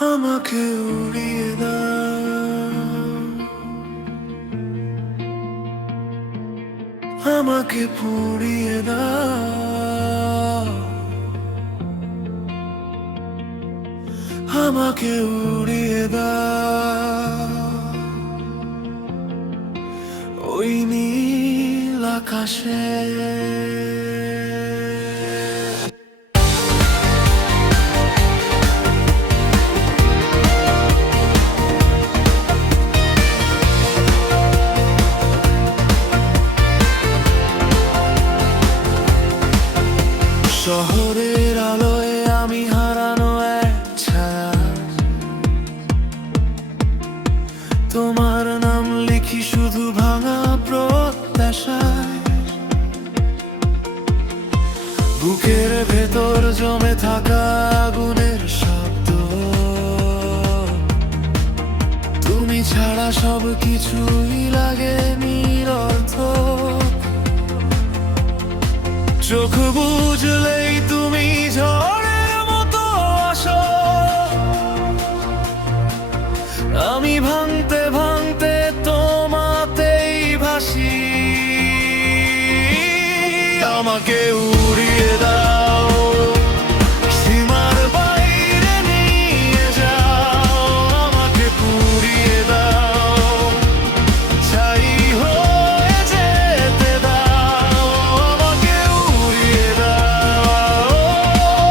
আমাকে উড়িয়ে দাও, আমাকে পুড়িয়ে দাও, আমাকে উড়িয়ে দাও ওই নীল আকাশে। শহরের আলোয় আমি হারানো এক ছায়া, তোমার নাম লিখি শুধু ভাঙা প্রত্যাশায়। বুকের ভেতর জমে থাকা আগুনের শব্দ, তুমি ছাড়া সব কিছুই লাগে নিরর্থক। চোখ বুঝলেই তুমি ঝড়ের মতো আসো, আমি ভাঙতে ভাঙতে তোমাতেই ভাসি। আমাকে উড়িয়ে দাও, সীমার বাইরে নিয়ে যাও, আমাকে পুড়িয়ে দাও, ছাই হয়ে যেতে দাও, আমাকে উড়িয়ে দাও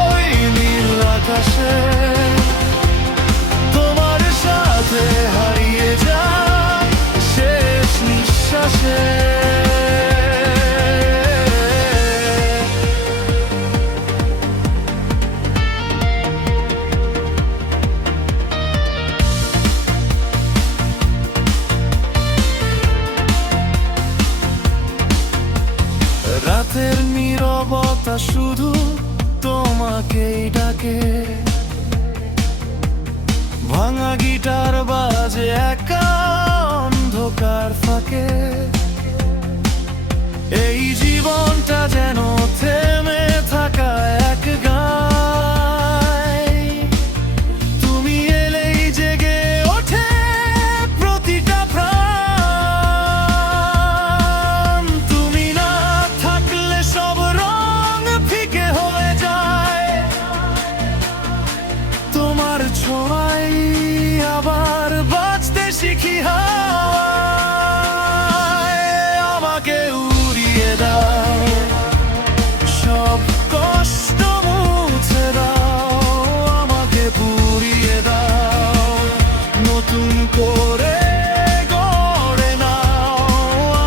ওই নীল আকাশে। তোমার সাথে হারিয়ে যায় শেষ নিঃশ্বাসে। রাতের নীরবতা শুধু তোমাকেই ডাকে, ভাঙা গিটার বাজে একা অন্ধকার ফাঁকে। এই জীবনটা যেন থেমে থাকা এক গায়, তুমি এলেই জেগে ওঠে প্রতিটা প্রাণ। তুমি না থাকলে সব রং ফিকে হয়ে যায়, তোমার ছোঁয়ায় আবার বাঁচতে শিখি হাওয়ায়। আমাকে উড়িয়ে দাও, সব কষ্ট মুছে দাও, আমাকে পুড়িয়ে দাও, নতুন করে গড়ে নাও,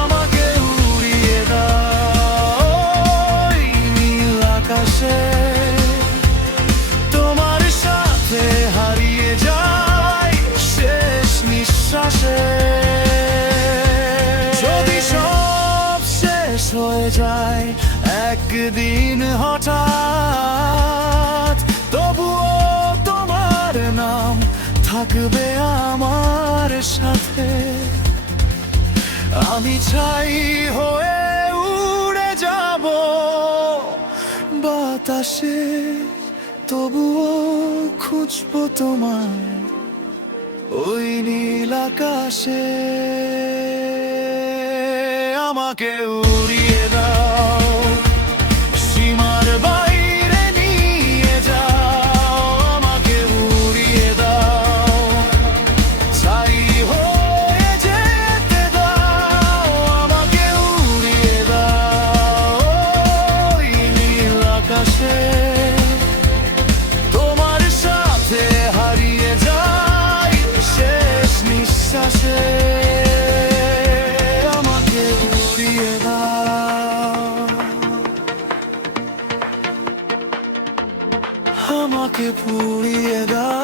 আমাকে উড়িয়ে দাও ওই নীল আকাশে। তোমার সাথে হারিয়ে যায় শেষ নিঃশ্বাসে। যদি সব শেষ হয়ে যায় একদিন হঠাৎ, তবুও তোমার নাম থাকবে আমার সাথে। আমি ছাই হয়ে উড়ে যাব বাতাসে, তবুও খুঁজবো তোমার ওই নীল আকাশে। আমাকে উড়িয়ে দাও, সীমার বাইরে নিয়ে যাও, আমাকে উড়িয়ে দাও, ছাই হয়ে যেতে দাও, আমাকে উড়িয়ে দাও ওই নীল আকাশে। তোমার সাথে হারিয়ে যায় শেষ নিঃশ্বাসে। আমাকে উড়িয়ে দাও, আমাকে পুড়িয়ে দাও।